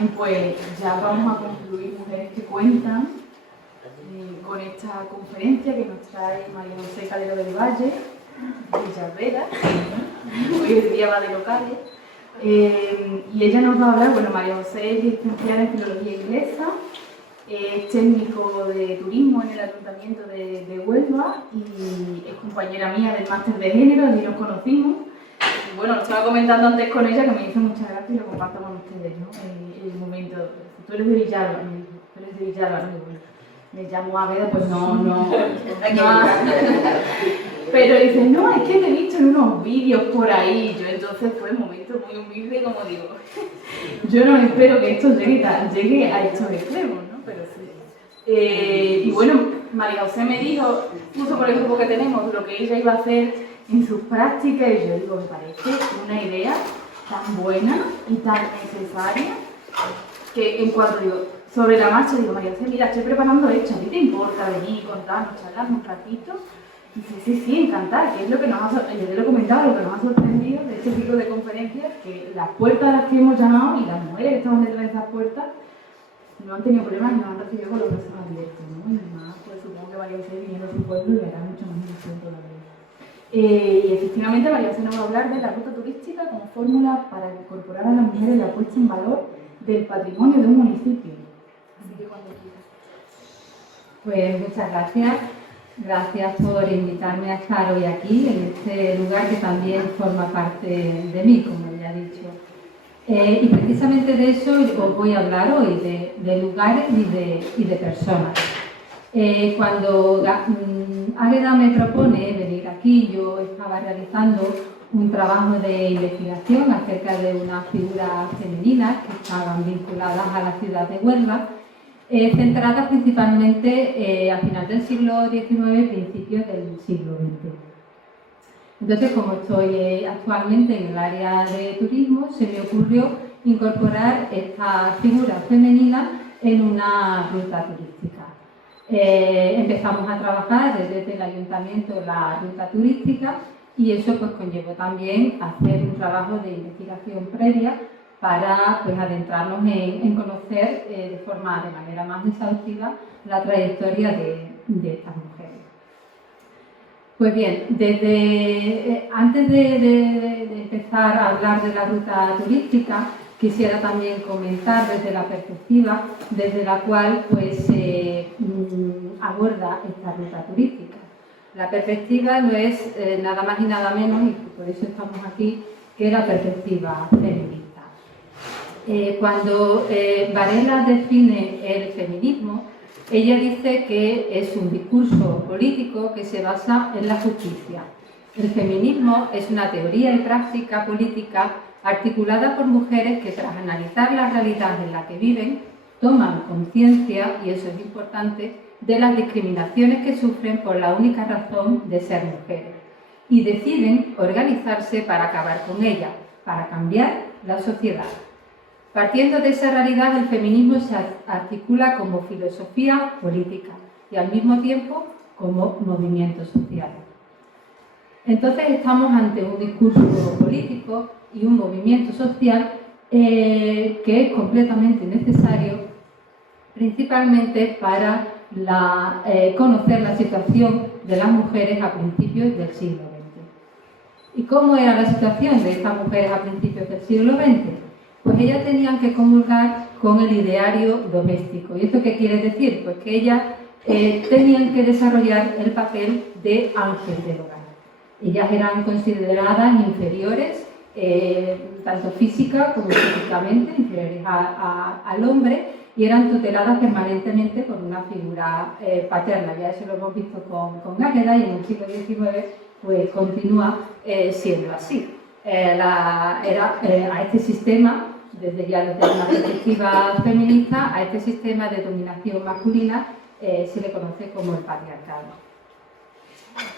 Bien, pues ya vamos a concluir Mujeres que Cuentan con esta conferencia que nos trae María José Calero del Valle, de Llavera. Hoy el día va de locales. Y ella nos va a hablar, bueno, María José es licenciada en Filología Inglesa, es técnico de turismo en el Ayuntamiento de Huelva y es compañera mía del máster de género, allí nos conocimos. Y bueno, lo estaba comentando antes con ella que me hizo muchas gracias y lo comparto con ustedes, ¿no? El momento, tú eres de Villalba, me dijo, tú eres de Villalba, ¿no? Y bueno, me llamo Águeda, pues no. Pero dice, no, es que te he visto en unos vídeos por ahí. Yo entonces fue un momento muy humilde, como digo, yo no espero que esto llegue a estos extremos, ¿no? Pero sí. Y bueno, María José me dijo, justo por el grupo que tenemos, lo que ella iba a hacer en sus prácticas, y yo digo, me parece una idea tan buena y tan necesaria, que en cuanto digo, sobre la marcha, digo, María José, mira, estoy preparando esto, ¿a ti te importa venir y contarnos, charlarnos un ratito? Y dice, sí, encantada, que es lo que nos ha sorprendido, yo te lo he comentado, lo que nos ha sorprendido de este tipo de conferencias, que las puertas a las que hemos llamado y las mujeres que estaban detrás de esas puertas no han tenido problemas y nos han recibido con los brazos abiertos, ¿no? Y además, pues supongo que María José viniendo a su pueblo le hará mucho más ilusión todavía. Y efectivamente María José nos va a hablar de la ruta turística como fórmula para incorporar a las mujeres la puesta en valor del patrimonio de un municipio. Así que cuando quieras. Pues muchas gracias. Gracias por invitarme a estar hoy aquí, en este lugar que también forma parte de mí, como ya he dicho. Y precisamente de eso os voy a hablar hoy, de lugares y de personas. Cuando Águeda me propone venir aquí, yo estaba realizando un trabajo de investigación acerca de unas figuras femeninas que estaban vinculadas a la ciudad de Huelva, centradas principalmente a final del siglo XIX y principios del siglo XX. Entonces, como estoy actualmente en el área de turismo, se me ocurrió incorporar esta figura femenina en una ruta turística. Empezamos a trabajar desde el ayuntamiento la ruta turística y eso pues conllevó también hacer un trabajo de investigación previa para pues, adentrarnos en conocer de manera más exhaustiva la trayectoria de estas mujeres. Pues bien, antes de empezar a hablar de la ruta turística, quisiera también comentar desde la perspectiva desde la cual pues, se aborda esta ruta turística. La perspectiva no es nada más y nada menos, y por eso estamos aquí, que la perspectiva feminista. Cuando Varela define el feminismo, ella dice que es un discurso político que se basa en la justicia. El feminismo es una teoría y práctica política articulada por mujeres que tras analizar la realidad en la que viven, toman conciencia, y eso es importante, de las discriminaciones que sufren por la única razón de ser mujeres y deciden organizarse para acabar con ellas, para cambiar la sociedad. Partiendo de esa realidad, el feminismo se articula como filosofía política y al mismo tiempo como movimiento social. Entonces estamos ante un discurso político y un movimiento social que es completamente necesario, principalmente para conocer la situación de las mujeres a principios del siglo XX. ¿Y cómo era la situación de estas mujeres a principios del siglo XX? Pues ellas tenían que comulgar con el ideario doméstico. ¿Y esto qué quiere decir? Pues que ellas tenían que desarrollar el papel de ángel del hogar. Ellas eran consideradas inferiores, tanto física como psíquicamente, inferiores al hombre, y eran tuteladas permanentemente por una figura paterna. Ya eso lo hemos visto con Águeda, y en el siglo XIX pues, continúa siendo así. A este sistema, desde una perspectiva feminista, a este sistema de dominación masculina se le conoce como el patriarcado.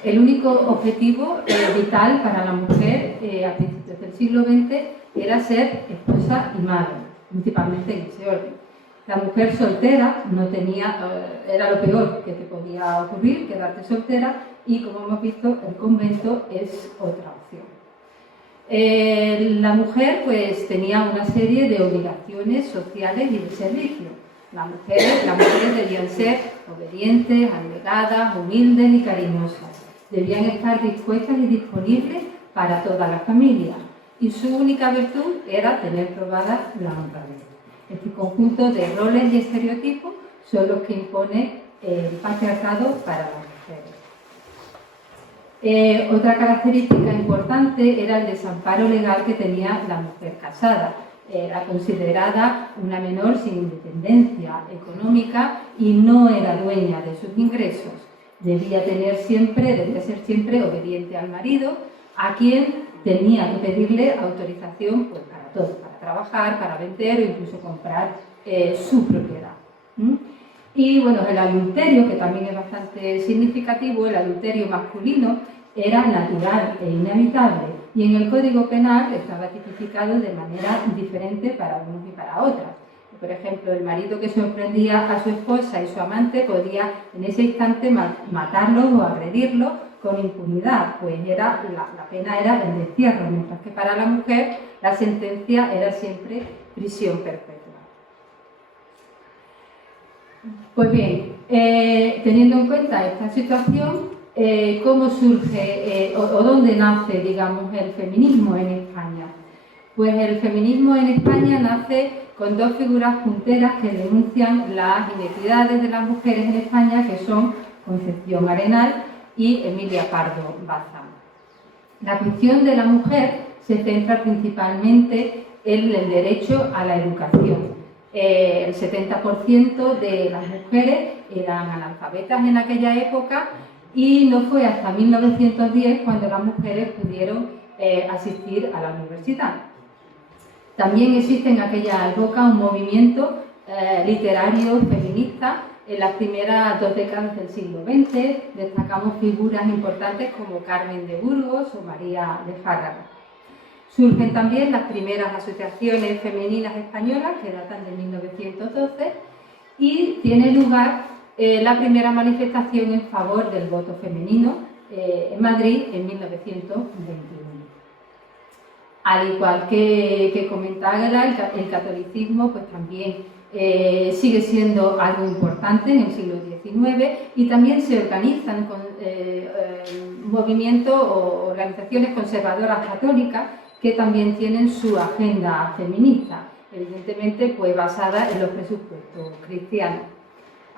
El único objetivo vital para la mujer a principios del siglo XX era ser esposa y madre, principalmente en ese orden. La mujer soltera no tenía, era lo peor que te podía ocurrir, quedarte soltera, y como hemos visto, el convento es otra opción. La mujer pues tenía una serie de obligaciones sociales y de servicio. Las mujeres debían ser obedientes, abnegadas, humildes y cariñosas. Debían estar dispuestas y disponibles para toda la familia. Y su única virtud era tener probada la honradez. Este conjunto de roles y estereotipos son los que impone el patriarcado para las mujeres. Otra característica importante era el desamparo legal que tenía la mujer casada. Era considerada una menor sin independencia económica y no era dueña de sus ingresos. Debía ser siempre obediente al marido, a quien tenía que pedirle autorización pues, para todo, para trabajar, para vender o incluso comprar su propiedad. Y bueno, el adulterio, que también es bastante significativo, el adulterio masculino era natural e inevitable y en el Código Penal estaba tipificado de manera diferente para unos y para otras. Por ejemplo, el marido que sorprendía a su esposa y su amante podía en ese instante matarlos o agredirlos con impunidad, pues la pena era el destierro, mientras que para la mujer la sentencia era siempre prisión perpetua. Pues bien, teniendo en cuenta esta situación, ¿cómo surge o dónde nace, digamos, el feminismo en España? Pues el feminismo en España nace con dos figuras punteras que denuncian las inequidades de las mujeres en España, que son Concepción Arenal y Emilia Pardo Bazán. La cuestión de la mujer se centra principalmente en el derecho a la educación. El 70% de las mujeres eran analfabetas en aquella época y no fue hasta 1910 cuando las mujeres pudieron asistir a la universidad. También existe en aquella época un movimiento literario feminista. En las primeras 2 décadas del siglo XX destacamos figuras importantes como Carmen de Burgos o María de Fábrega. Surgen también las primeras asociaciones femeninas españolas, que datan de 1912, y tiene lugar la primera manifestación en favor del voto femenino en Madrid en 1921. Al igual que comentaba el catolicismo, pues también sigue siendo algo importante en el siglo XIX y también se organizan movimientos o organizaciones conservadoras católicas que también tienen su agenda feminista, evidentemente pues basada en los presupuestos cristianos.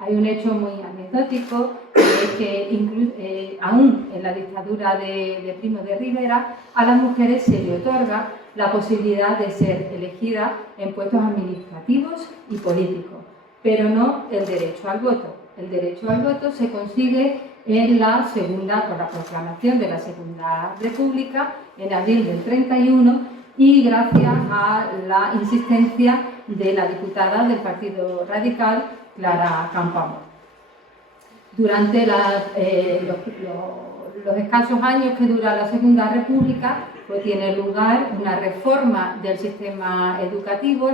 Hay un hecho muy anecdótico, que es que aún en la dictadura de Primo de Rivera, a las mujeres se le otorga la posibilidad de ser elegidas en puestos administrativos y políticos, pero no el derecho al voto. El derecho al voto se consigue con la proclamación de la Segunda República en abril del 31 y gracias a la insistencia de la diputada del Partido Radical, Clara Campoamor. Durante los escasos años que dura la Segunda República, pues tiene lugar una reforma del sistema educativo.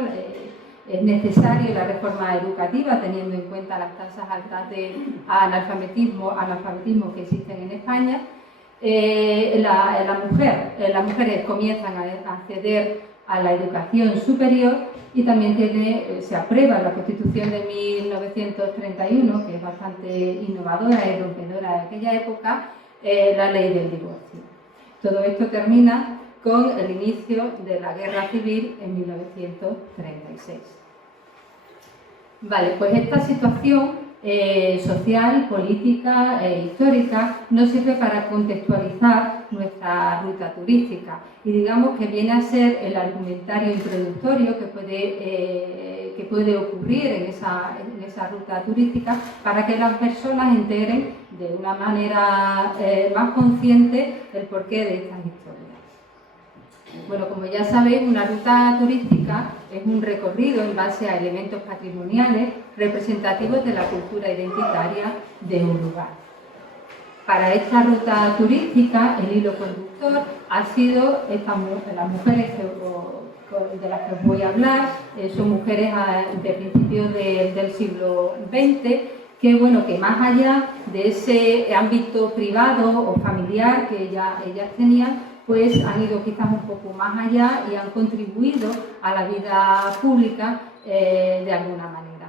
Es necesaria la reforma educativa teniendo en cuenta las tasas altas de analfabetismo que existen en España. Las mujeres comienzan a acceder a la educación superior y también se aprueba la Constitución de 1931, que es bastante innovadora y rompedora de aquella época, la ley del divorcio. Todo esto termina con el inicio de la Guerra Civil en 1936. Vale, pues esta situación social, política e histórica nos sirve para contextualizar nuestra ruta turística y digamos que viene a ser el argumentario introductorio que puede ocurrir en esa ruta turística para que las personas enteren de una manera más consciente el porqué de estas historias. Bueno, como ya sabéis, una ruta turística es un recorrido en base a elementos patrimoniales representativos de la cultura identitaria de un lugar. Para esta ruta turística, el hilo conductor ha sido las mujeres de las que os voy a hablar, son mujeres de principios del siglo XX, que más allá de ese ámbito privado o familiar que ellas tenían, pues han ido quizás un poco más allá y han contribuido a la vida pública de alguna manera.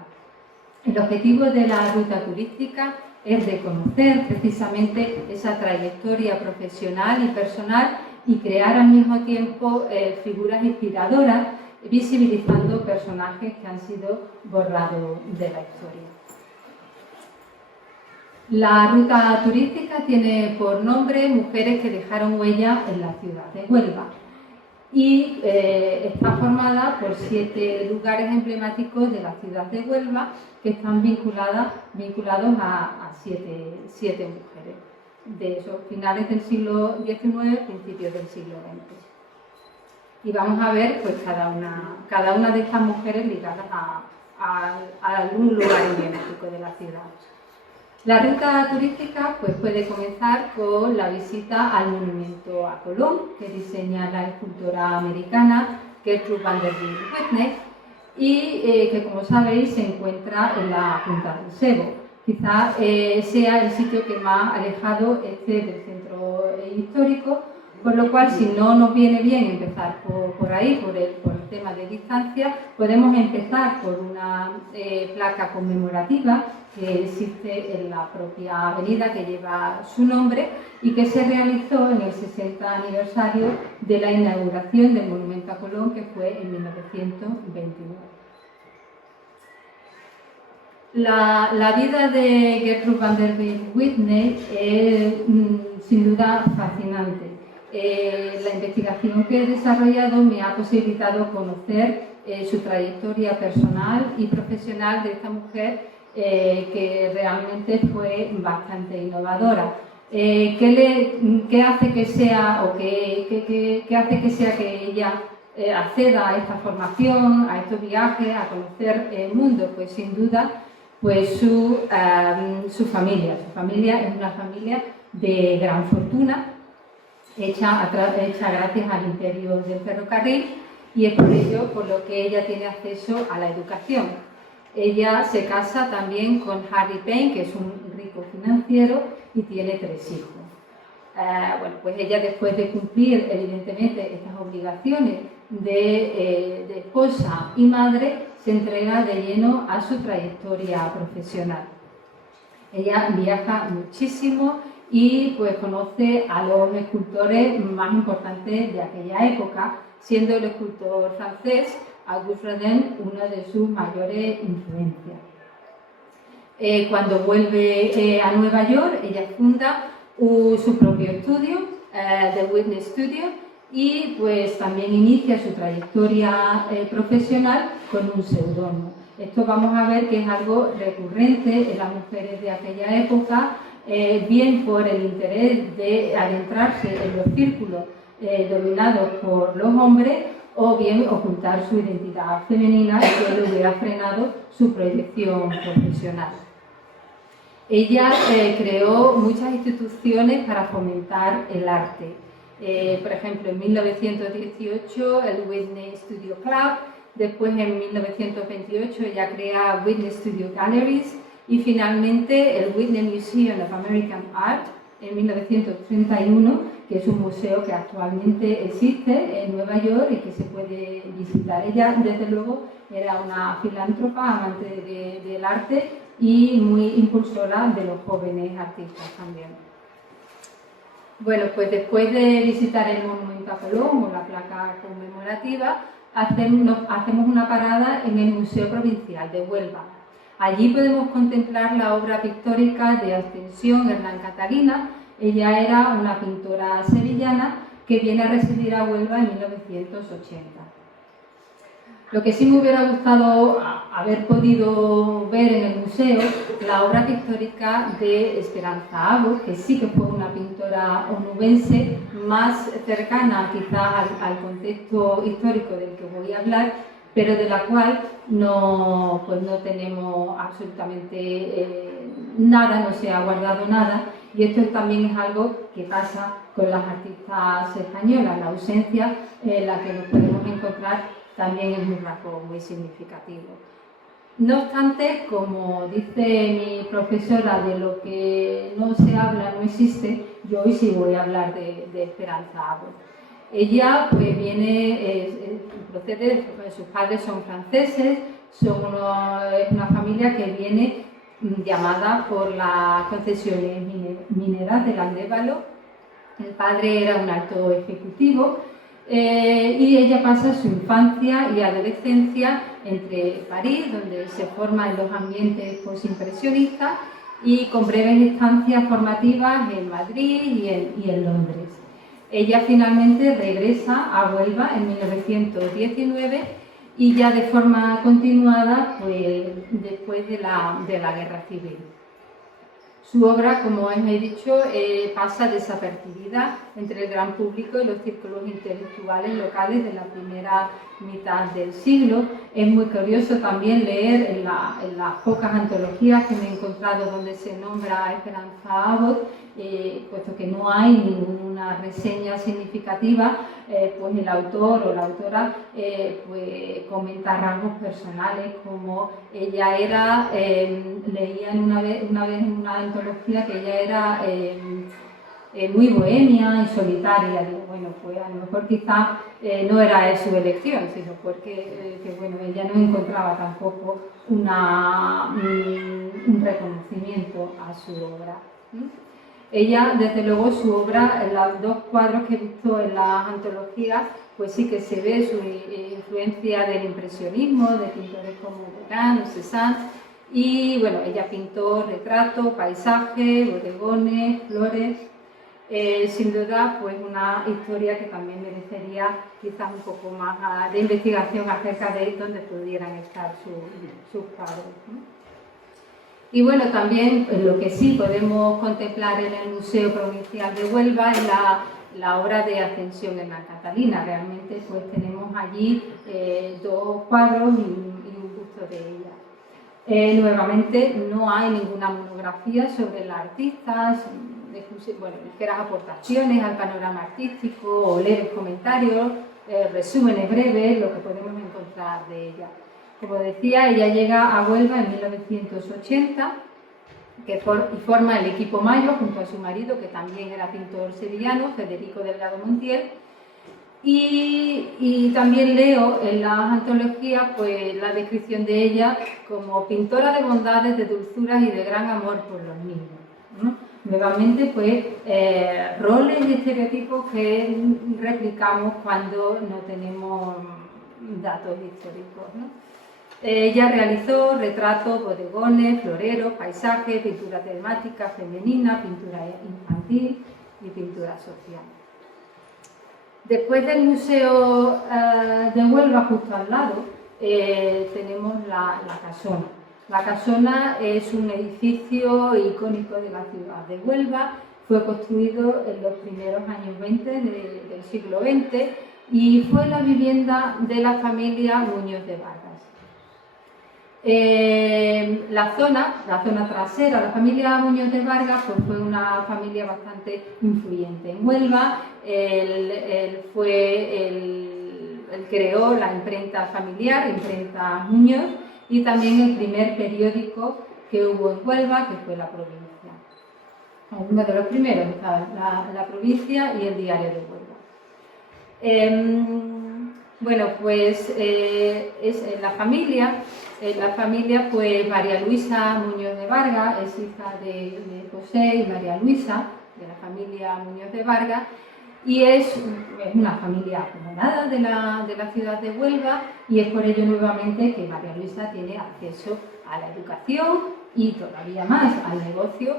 El objetivo de la ruta turística es reconocer precisamente esa trayectoria profesional y personal y crear al mismo tiempo figuras inspiradoras, visibilizando personajes que han sido borrados de la historia. La ruta turística tiene por nombre Mujeres que dejaron huella en la ciudad de Huelva y está formada por 7 lugares emblemáticos de la ciudad de Huelva que están vinculados a 7 mujeres de esos finales del siglo XIX, principios del siglo XX. Y vamos a ver pues, cada una de estas mujeres ligadas a algún lugar emblemático de la ciudad. La ruta turística pues, puede comenzar con la visita al monumento a Colón, que diseña la escultora americana Gertrude Vanderbilt Whitney y que, como sabéis, se encuentra en la Punta del Sebo. Quizá sea el sitio que más alejado esté del centro histórico, por lo cual, si no nos viene bien empezar por ahí, por el tema de distancia, podemos empezar por una placa conmemorativa que existe en la propia avenida que lleva su nombre y que se realizó en el 60 aniversario de la inauguración del Monumento a Colón, que fue en 1929. La vida de Gertrude Vanderbilt Whitney es sin duda fascinante. La investigación que he desarrollado me ha posibilitado conocer su trayectoria personal y profesional de esta mujer que realmente fue bastante innovadora. ¿Qué hace que sea o qué hace que sea que ella acceda a esta formación, a estos viajes, a conocer el mundo? Pues sin duda pues su familia. Su familia es una familia de gran fortuna, hecha gracias al imperio del ferrocarril, y es por ello por lo que ella tiene acceso a la educación. Ella se casa también con Harry Payne, que es un rico financiero, y tiene 3 hijos. Bueno, pues ella, después de cumplir evidentemente estas obligaciones de esposa y madre, se entrega de lleno a su trayectoria profesional. Ella viaja muchísimo y pues conoce a los escultores más importantes de aquella época, siendo el escultor francés Auguste Rodin una de sus mayores influencias. Cuando vuelve a Nueva York, ella funda su propio estudio, The Whitney Studio, y pues también inicia su trayectoria profesional con un seudónimo. Esto vamos a ver que es algo recurrente en las mujeres de aquella época, bien por el interés de adentrarse en los círculos dominados por los hombres, o bien ocultar su identidad femenina, que le hubiera frenado su proyección profesional. Ella creó muchas instituciones para fomentar el arte. Por ejemplo, en 1918 el Whitney Studio Club, después en 1928 ella crea Whitney Studio Galleries y finalmente el Whitney Museum of American Art en 1931, que es un museo que actualmente existe en Nueva York y que se puede visitar. Ella, desde luego, era una filántropa, amante del arte y muy impulsora de los jóvenes artistas también. Bueno, pues después de visitar el Monumento a Colón o la placa conmemorativa, hacemos una parada en el Museo Provincial de Huelva. Allí podemos contemplar la obra pictórica de Ascensión Hernán Catalina. Ella era una pintora sevillana que viene a residir a Huelva en 1980. Lo que sí me hubiera gustado haber podido ver en el museo, la obra pictórica de Esperanza Ago, que sí que fue una pintora onubense más cercana quizás al contexto histórico del que voy a hablar, pero de la cual no tenemos absolutamente nada, no se ha guardado nada, y esto también es algo que pasa con las artistas españolas. La ausencia en la que nos podemos encontrar también es un rasgo muy significativo. No obstante, como dice mi profesora, de lo que no se habla no existe, yo hoy sí voy a hablar de Esperanza Ago. Ella pues procede, sus padres son franceses, es una familia que viene llamada por las concesiones mineras del Andévalo. El padre era un alto ejecutivo y ella pasa su infancia y adolescencia entre París, donde se forma en los ambientes postimpresionistas, y con breves estancias formativas en Madrid y en Londres. Ella finalmente regresa a Huelva en 1919 y ya de forma continuada pues, después de la Guerra Civil. Su obra, como os he dicho, pasa desapercibida entre el gran público y los círculos intelectuales locales de la primera mitad del siglo. Es muy curioso también leer en las pocas antologías que me he encontrado donde se nombra a Esperanza Abbott, puesto que no hay ninguna reseña significativa, pues el autor o la autora pues comenta rasgos personales, como ella era, leía una vez en una antología que ella era muy bohemia y solitaria. Digo, bueno, pues a lo mejor quizá no era su elección, sino porque que, bueno, ella no encontraba tampoco un reconocimiento a su obra. Ella, desde luego, su obra, en los dos cuadros que he visto en las antologías, pues sí que se ve su influencia del impresionismo, de pintores como Gauguin o Cézanne. Y bueno, ella pintó retratos, paisajes, bodegones, flores. Sin duda, pues una historia que también merecería quizás un poco más de investigación acerca de donde pudieran estar sus cuadros, ¿no? Y bueno, también lo que sí podemos contemplar en el Museo Provincial de Huelva es la obra de Ascensión Hernán Catalina. Realmente pues tenemos allí dos cuadros y un busto de ella. Nuevamente no hay ninguna monografía sobre la artista, bueno, ligeras aportaciones al panorama artístico o leves comentarios, resúmenes breves, lo que podemos encontrar de ella. Como decía, ella llega a Huelva en 1980 y forma el equipo Mayo junto a su marido, que también era pintor sevillano, Federico Delgado Montiel. Y también leo en las antologías pues, la descripción de ella como pintora de bondades, de dulzuras y de gran amor por los niños, ¿no? Nuevamente, pues, roles y estereotipos que replicamos cuando no tenemos datos históricos, ¿no? Ella realizó retratos, bodegones, floreros, paisajes, pintura temática femenina, pintura infantil y pintura social. Después del Museo de Huelva, justo al lado, tenemos la Casona. La Casona es un edificio icónico de la ciudad de Huelva. Fue construido en los primeros años 20 del siglo XX y fue la vivienda de la familia Muñoz de Vargas. La zona trasera, la familia Muñoz de Vargas pues fue una familia bastante influyente en Huelva. Él creó la imprenta familiar, Imprenta Muñoz, y también el primer periódico que hubo en Huelva, que fue La Provincia. Uno de los primeros, la Provincia y el Diario de Huelva. Bueno, pues es la familia, pues María Luisa Muñoz de Vargas es hija de José y María Luisa, de la familia Muñoz de Vargas, y es una familia acomodada de la ciudad de Huelva, y es por ello nuevamente que María Luisa tiene acceso a la educación y todavía más al negocio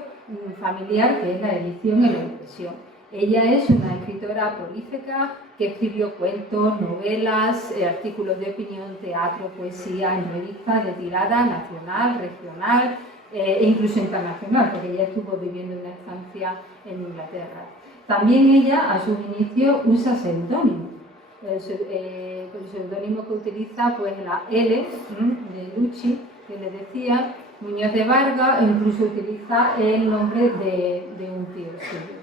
familiar, que es la edición y la impresión. Ella es una escritora prolífica que escribió cuentos, novelas, artículos de opinión, teatro, poesía en revistas de tirada nacional, regional e incluso internacional, porque ella estuvo viviendo una estancia en Inglaterra. También ella, a sus inicios, usa seudónimo. El seudónimo que utiliza, pues la L de Lucci, que le decía, Muñoz de Vargas, e incluso utiliza el nombre de un tío suyo.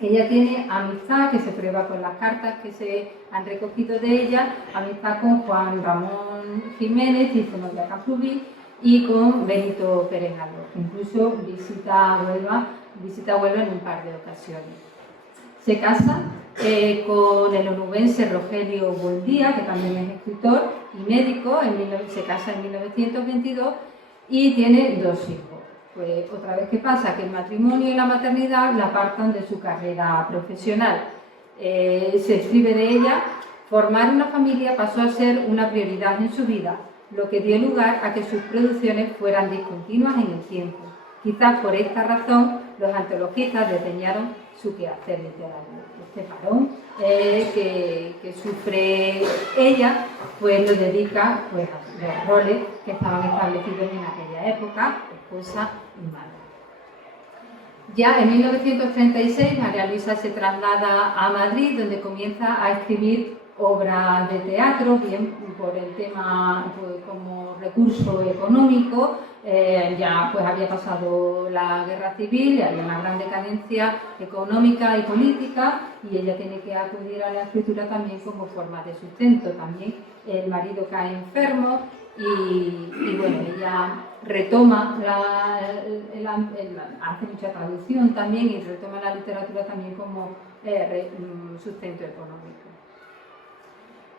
Ella tiene amistad, que se prueba con las cartas que se han recogido de ella, amistad con Juan Ramón Jiménez y Zenobia Campubí y con Benito Pérez Galdós, que incluso visita Huelva en un par de ocasiones. Se casa con el onubense Rogelio Buendía, que también es escritor y médico, se casa en 1922 y tiene 2 hijos. Pues otra vez, ¿qué pasa? Que el matrimonio y la maternidad la apartan de su carrera profesional. Se escribe de ella: formar una familia pasó a ser una prioridad en su vida, lo que dio lugar a que sus producciones fueran discontinuas en el tiempo. Quizás por esta razón los antologistas desdeñaron su quehacer literario. Este parón que sufre ella, pues lo dedica pues, a los roles que estaban establecidos en aquella época, esposa y madre. Ya en 1936 María Luisa se traslada a Madrid, donde comienza a escribir obras de teatro, bien por el tema pues, como recurso económico. Ya pues había pasado la guerra civil y había una gran decadencia económica y política, y ella tiene que acudir a la escritura también como forma de sustento. También el marido cae enfermo y bueno, ella retoma, hace mucha traducción también y retoma la literatura también como sustento económico.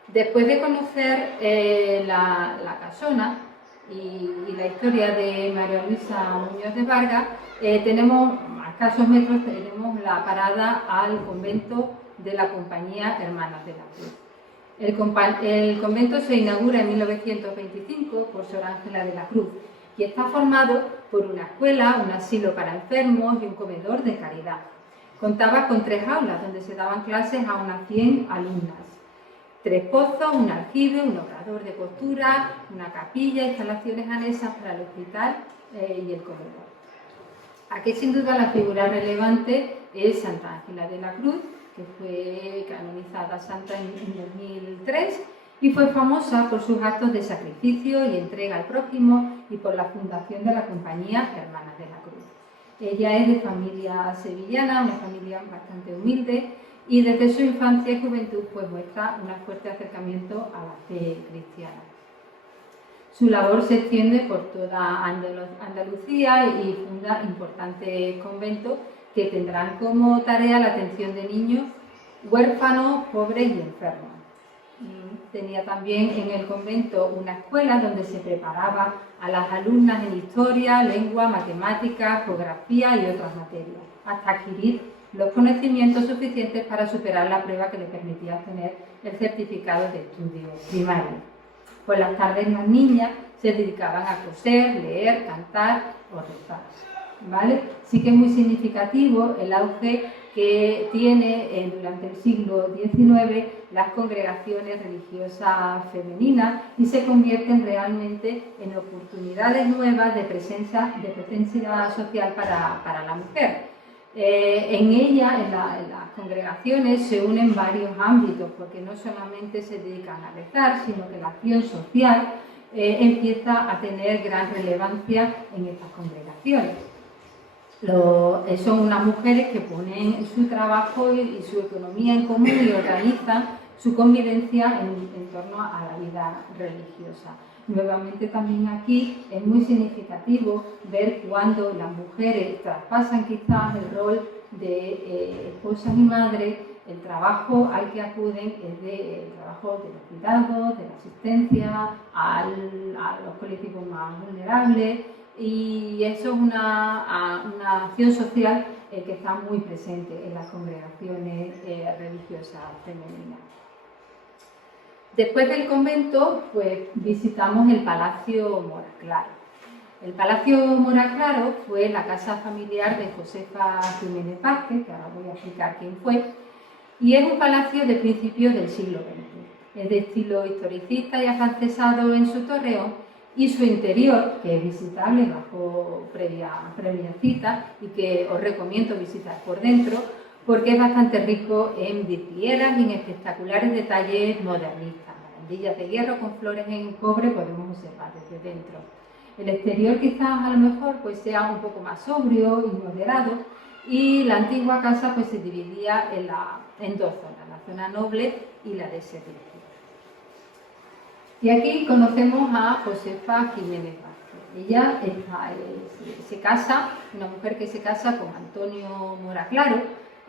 Después de conocer la casona y la historia de María Luisa Muñoz de Vargas, tenemos, a escasos metros, tenemos la parada al convento de la Compañía Hermanas de la Cruz. El convento se inaugura en 1925 por Sor Ángela de la Cruz y está formado por una escuela, un asilo para enfermos y un comedor de caridad. Contaba con 3 aulas donde se daban clases a unas 100 alumnas. 3 pozos, un aljibe, un obrador de costura, una capilla, instalaciones anexas para el hospital y el comedor. Aquí sin duda la figura relevante es Santa Ángela de la Cruz, que fue canonizada santa en 2003 y fue famosa por sus actos de sacrificio y entrega al prójimo y por la fundación de la Compañía Hermanas de la Cruz. Ella es de familia sevillana, una familia bastante humilde, y desde su infancia y juventud pues muestra un fuerte acercamiento a la fe cristiana. Su labor se extiende por toda Andalucía y funda importantes conventos que tendrán como tarea la atención de niños huérfanos, pobres y enfermos. Tenía también en el convento una escuela donde se preparaba a las alumnas en historia, lengua, matemáticas, geografía y otras materias, hasta adquirir los conocimientos suficientes para superar la prueba que le permitía obtener el certificado de estudio primario. Por las tardes las niñas se dedicaban a coser, leer, cantar o rezar. ¿Vale? Sí que es muy significativo el auge que tiene durante el siglo XIX las congregaciones religiosas femeninas y se convierten realmente en oportunidades nuevas de presencia social para la mujer. En ella, en las congregaciones, se unen varios ámbitos, porque no solamente se dedican a rezar, sino que la acción social empieza a tener gran relevancia en estas congregaciones. Son unas mujeres que ponen su trabajo y su economía en común y organizan su convivencia en torno a la vida religiosa. Nuevamente también aquí es muy significativo ver cuando las mujeres traspasan quizás el rol de esposas y madres, el trabajo al que acuden es el trabajo de los cuidados, de la asistencia a los colectivos más vulnerables, y eso es una acción social que está muy presente en las congregaciones religiosas femeninas. Después del convento, pues visitamos el Palacio Moraclaro. El Palacio Moraclaro fue la casa familiar de Josefa Jiménez Vázquez, que ahora voy a explicar quién fue, y es un palacio de principios del siglo XX. Es de estilo historicista y afrancesado en su torreón, y su interior, que es visitable bajo previa cita y que os recomiendo visitar por dentro, porque es bastante rico en vidrieras y en espectaculares detalles modernistas. Barandillas de hierro con flores en cobre podemos observar desde dentro. El exterior quizás a lo mejor pues sea un poco más sobrio y moderado, y la antigua casa pues se dividía en 2 zonas, la zona noble y la de servicio. Y aquí conocemos a Josefa Jiménez Vázquez. Ella se casa, una mujer que se casa con Antonio Moraclaro,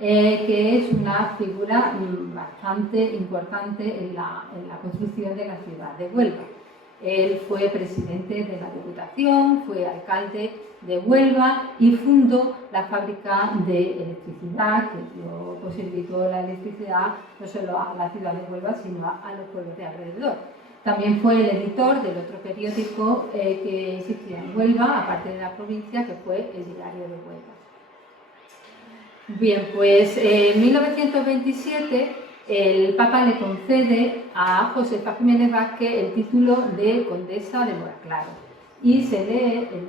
que es una figura bastante importante en la construcción de la ciudad de Huelva. Él fue presidente de la Diputación, fue alcalde de Huelva y fundó la fábrica de electricidad que posibilitó la electricidad no solo a la ciudad de Huelva, sino a los pueblos de alrededor. También fue el editor del otro periódico que existía en Huelva, aparte de la provincia, que fue el Diario de Huelva. Bien, pues en 1927 el Papa le concede a Josefa Jiménez Vázquez el título de condesa de Moraclaro y se lee en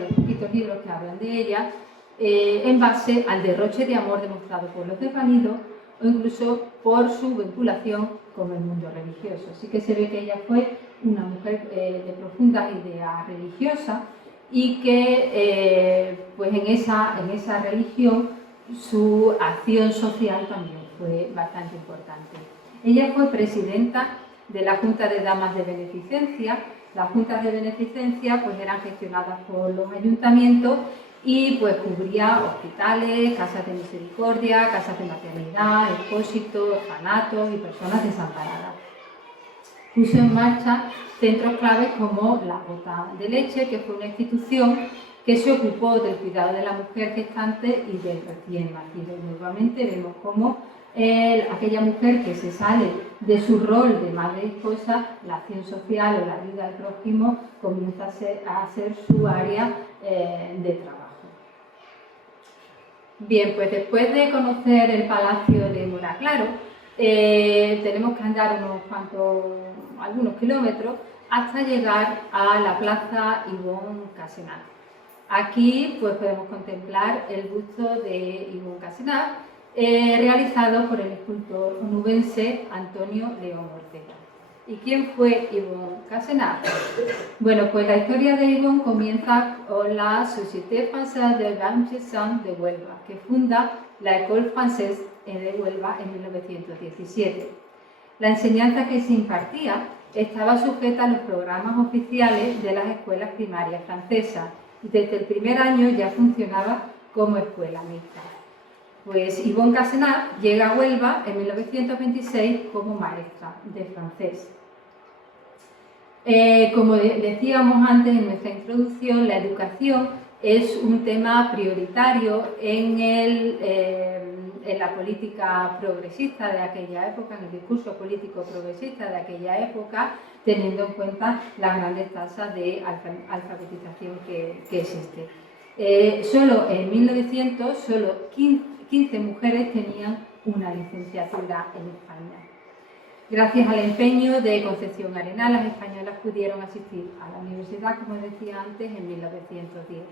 los poquitos libros que hablan de ella en base al derroche de amor demostrado por los desvalidos o incluso por su vinculación con el mundo religioso. Así que se ve que ella fue una mujer de profunda idea religiosa y que pues en esa religión su acción social también fue bastante importante. Ella fue presidenta de la Junta de Damas de Beneficencia. Las juntas de beneficencia pues eran gestionadas por los ayuntamientos y pues cubría hospitales, casas de misericordia, casas de maternidad, expósitos, orfanatos y personas desamparadas. Puso en marcha centros claves como la Gota de Leche, que fue una institución que se ocupó del cuidado de la mujer gestante y del recién nacido. Nuevamente vemos cómo aquella mujer que se sale de su rol de madre y esposa, la acción social o la ayuda al prójimo comienza a ser su área de trabajo. Bien, pues después de conocer el Palacio de Moraclaro, tenemos que andar algunos kilómetros hasta llegar a la Plaza Ivonne Casenat. Aquí pues, podemos contemplar el busto de Ivonne Casenat, realizado por el escultor onubense Antonio León Ortega. ¿Y quién fue Ivonne Casenat? Bueno, pues la historia de Ivonne comienza con la Société Française de Blanchissant de Huelva, que funda la École Française de Huelva en 1917. La enseñanza que se impartía estaba sujeta a los programas oficiales de las escuelas primarias francesas y desde el primer año ya funcionaba como escuela mixta. Pues Ivonne Casenat llega a Huelva en 1926 como maestra de francés. Como decíamos antes en nuestra introducción, la educación es un tema prioritario en la política progresista de aquella época, en el discurso político progresista de aquella época, teniendo en cuenta las grandes tasas de alfabetización que existe. Solo en 1900, solo 15 mujeres tenían una licenciatura en España. Gracias al empeño de Concepción Arenal, las españolas pudieron asistir a la universidad, como decía antes, en 1910.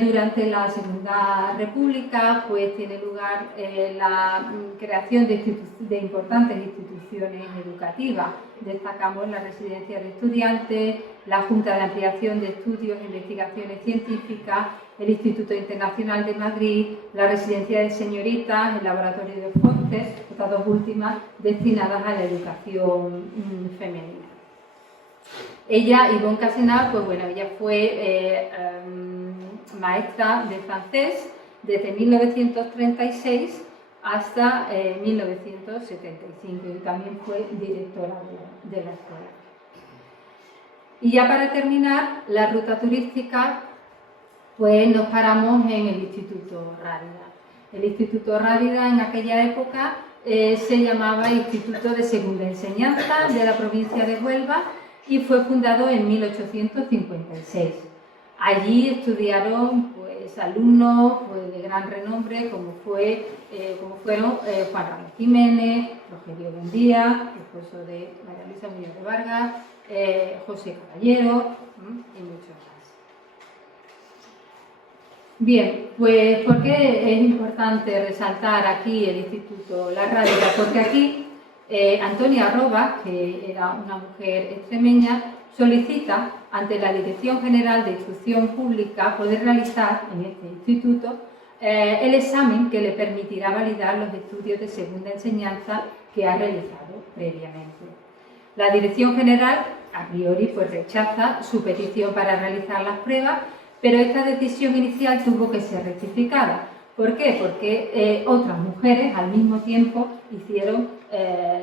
Durante la Segunda República pues, tiene lugar la creación de importantes instituciones educativas. Destacamos la Residencia de Estudiantes, la Junta de Ampliación de Estudios e Investigaciones Científicas, el Instituto Internacional de Madrid, la Residencia de Señoritas, el Laboratorio de Foster, estas dos últimas destinadas a la educación femenina. Ella, Ivonne Casenat, pues bueno, ella fue maestra de francés desde 1936 hasta 1975 y también fue directora de la escuela. Y ya para terminar, la ruta turística, pues nos paramos en el Instituto Rábida. El Instituto Rábida en aquella época se llamaba Instituto de Segunda Enseñanza de la provincia de Huelva y fue fundado en 1856. Allí estudiaron pues, alumnos pues, de gran renombre como fueron Juan Ramón Jiménez, Rogelio Buendía, esposo de María Luisa Muñoz de Vargas, José Caballero y muchos más. Bien, pues ¿por qué es importante resaltar aquí el Instituto La Rábida? Porque aquí Antonia Roba, que era una mujer extremeña, solicita ante la Dirección General de Instrucción Pública poder realizar en este instituto el examen que le permitirá validar los estudios de segunda enseñanza que ha realizado previamente. La Dirección General, a priori, pues rechaza su petición para realizar las pruebas, pero esta decisión inicial tuvo que ser rectificada, ¿Por qué? Porque otras mujeres al mismo tiempo hicieron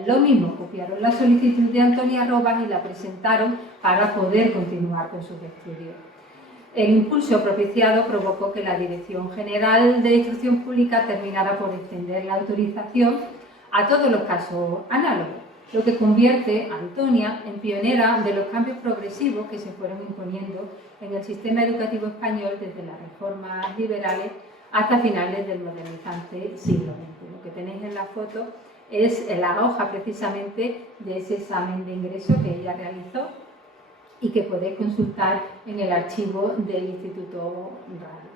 lo mismo, copiaron la solicitud de Antonia Rojas y la presentaron para poder continuar con sus estudios. El impulso propiciado provocó que la Dirección General de Instrucción Pública terminara por extender la autorización a todos los casos análogos, lo que convierte a Antonia en pionera de los cambios progresivos que se fueron imponiendo en el sistema educativo español desde las reformas liberales hasta finales del modernizante siglo XX. Lo que tenéis en la foto es la hoja precisamente de ese examen de ingreso que ella realizó y que podéis consultar en el archivo del Instituto Radio.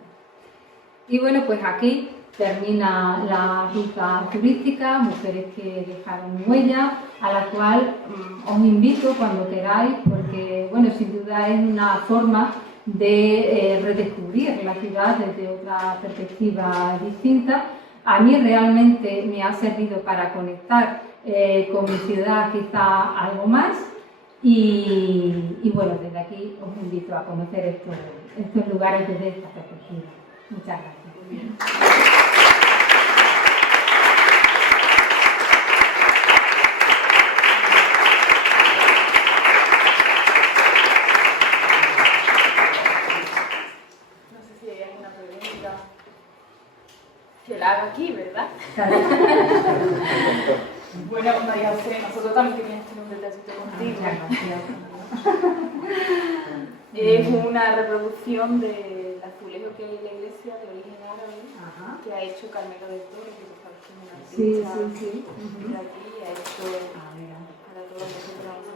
Y bueno, pues aquí termina la ruta turística, Mujeres que dejaron huella, a la cual os invito cuando queráis, porque bueno, sin duda es una forma de redescubrir la ciudad desde otra perspectiva distinta. A mí realmente me ha servido para conectar con mi ciudad quizá algo más y bueno, desde aquí os invito a conocer estos lugares desde esta perspectiva. Muchas gracias. Que la haga aquí, ¿verdad? Claro. Bueno, María José, nosotros también queríamos tener un detallito contigo. Es una reproducción del azulejo que hay en la iglesia de origen árabe que ha hecho Carmelo del Toro, que sabes que es una artista Sí. de aquí, ha hecho para todos nosotros vamos a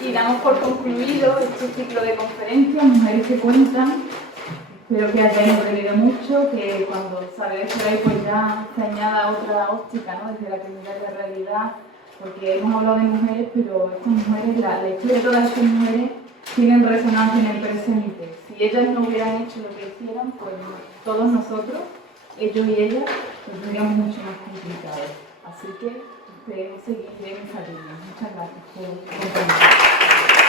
Y damos por concluido este ciclo de conferencias, Mujeres que Cuentan. Espero que hayáis aprendido mucho, que cuando sabéis por ahí pues ya se añada otra óptica, ¿no? Desde la que mirar la realidad, porque hemos hablado de mujeres, pero estas mujeres, la historia de todas estas mujeres tienen resonancia en el presente. Si ellas no hubieran hecho lo que hicieron, pues todos nosotros, ellos y ellas, lo tendríamos mucho más complicado. Así que esperemos seguir en esa línea. Muchas gracias por acompañarnos.